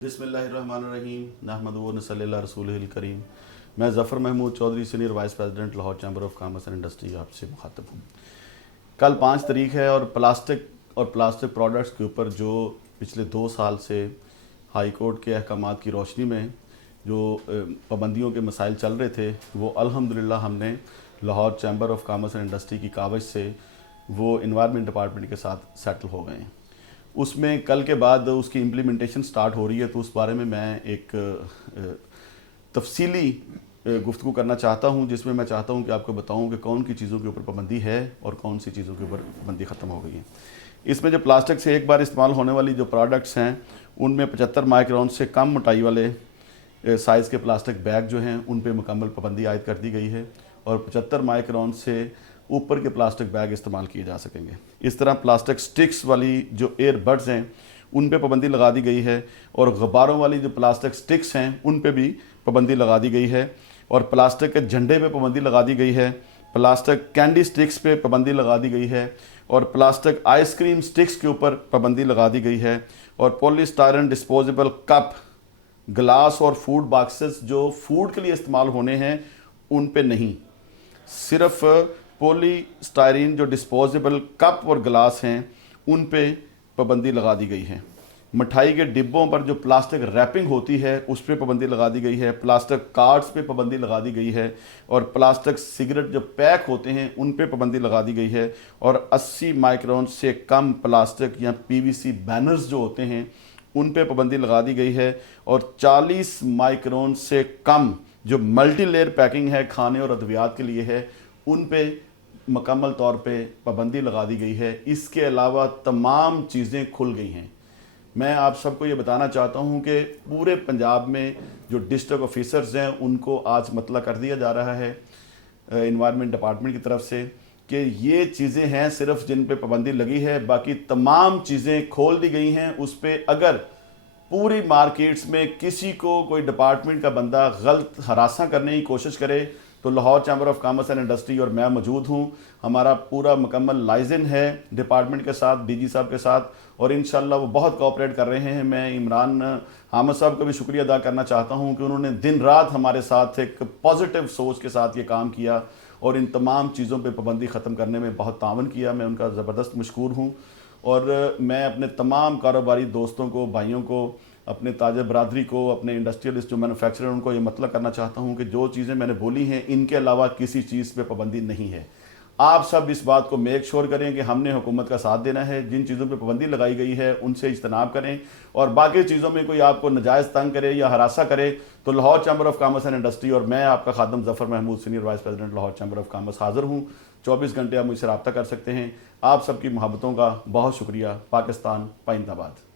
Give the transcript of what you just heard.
बिस्मिल्लाहिर्रहमानिर्रहीम नहमदुहु व नसल्ली अला रसूलिहिल करीम। मैं Zafar Mahmood Chaudhry senior vice president Lahore chamber of commerce and industry आपसे मुखातब हूँ। कल 5 तारीख है और प्लास्टिक प्रोडक्ट्स के ऊपर जो पिछले 2 साल से हाई कोर्ट के अहकामात की रोशनी में जो पाबंदियों के मसाइल चल रहे थे, वो अल्हम्दुलिल्लाह हमने Lahore chamber of commerce and industry की कावज़ से वो इन्वायरमेंट डिपार्टमेंट के साथ सेटल हो गए हैं। उसमें कल के बाद उसकी इम्प्लीमेंटेशन स्टार्ट हो रही है, तो उस बारे में मैं एक तफसीली गुफ्तगू करना चाहता हूं, जिसमें मैं चाहता हूं कि आपको बताऊं कि कौन की चीज़ों के ऊपर पाबंदी है और कौन सी चीज़ों के ऊपर पाबंदी ख़त्म हो गई है। इसमें जो प्लास्टिक से एक बार इस्तेमाल होने वाली जो प्रोडक्ट्स हैं, उनमें 75 माइक्रोन से कम मोटाई वाले साइज़ के प्लास्टिक बैग जो हैं उन पर मुकम्मल पाबंदी आयद कर दी गई है और 75 माइक्रोन से ऊपर के प्लास्टिक बैग इस्तेमाल किए जा सकेंगे। इस तरह प्लास्टिक स्टिक्स वाली जो एयरबड्स हैं उन पे पाबंदी लगा दी गई है और गुब्बारों वाली जो प्लास्टिक स्टिक्स हैं उन पे भी पाबंदी लगा दी गई है और प्लास्टिक के झंडे पे पाबंदी लगा दी गई है, प्लास्टिक कैंडी स्टिक्स पे पाबंदी लगा दी गई है और प्लास्टिक आइसक्रीम स्टिक्स के ऊपर पाबंदी लगा दी गई है और पॉलीस्टायरन डिस्पोजेबल कप, ग्लास और फूड बॉक्सेस जो फूड के लिए इस्तेमाल होने हैं उन पे नहीं, सिर्फ पॉलीस्टायरीन जो डिस्पोजेबल कप और ग्लास हैं उन पे पाबंदी लगा दी गई है। मिठाई के डिब्बों पर जो प्लास्टिक रैपिंग होती है उस पर पाबंदी लगा दी गई है, प्लास्टिक कार्ड्स पे पाबंदी लगा दी गई है और प्लास्टिक सिगरेट जो पैक होते हैं उन पे पाबंदी लगा दी गई है और 80 माइक्रोन से कम प्लास्टिक या पीवीसी बैनर्स जो होते हैं उन पे पाबंदी लगा दी गई है और 40 माइक्रोन से कम जो मल्टी लेयर पैकिंग है खाने और अद्वियात के लिए है उन पे मुकम्मल तौर पे पाबंदी लगा दी गई है। इसके अलावा तमाम चीज़ें खुल गई हैं। मैं आप सबको ये बताना चाहता हूँ कि पूरे पंजाब में जो डिस्ट्रिक्ट ऑफिसर्स हैं उनको आज मतला कर दिया जा रहा है इन्वायरमेंट डिपार्टमेंट की तरफ से कि ये चीज़ें हैं सिर्फ जिन पे पाबंदी लगी है, बाकी तमाम चीज़ें खोल दी गई हैं। उस पर अगर पूरी मार्केट्स में किसी को कोई डिपार्टमेंट का बंदा गलत हरासा करने की कोशिश करे तो Lahore chamber of commerce and industry और मैं मौजूद हूँ। हमारा पूरा मुकम्मल लाइजन है डिपार्टमेंट के साथ, डीजी साहब के साथ, और इंशाल्लाह वो बहुत कोऑपरेट कर रहे हैं। मैं इमरान हामिद साहब का भी शुक्रिया अदा करना चाहता हूँ कि उन्होंने दिन रात हमारे साथ एक पॉजिटिव सोच के साथ ये काम किया और इन तमाम चीज़ों पर पाबंदी ख़त्म करने में बहुत तावन किया। मैं उनका ज़बरदस्त मशकूर हूँ और मैं अपने तमाम कारोबारी दोस्तों को, भाइयों को, अपने ताजा बरादरी को, अपने इंडस्ट्रियलिस्ट जो मैन्युफैक्चरर उनको ये मतलब करना चाहता हूँ कि जो चीज़ें मैंने बोली हैं इनके अलावा किसी चीज़ पे पाबंदी नहीं है। आप सब इस बात को मेक श्योर करें कि हमने हुकूमत का साथ देना है। जिन चीज़ों पे पाबंदी लगाई गई है उनसे इज्तनाब करें और बाकी चीज़ों में कोई आपको नजायज़ तंग करे या हरासा करे तो Lahore chamber of commerce and industry और मैं आपका खादम Zafar Mahmood senior vice president Lahore chamber of commerce हाज़िर हूँ। 24 घंटे आप मुझसे रब्ता कर सकते हैं। आप सबकी मोहब्बतों का बहुत शुक्रिया। पाकिस्तान पाइंदाबाद।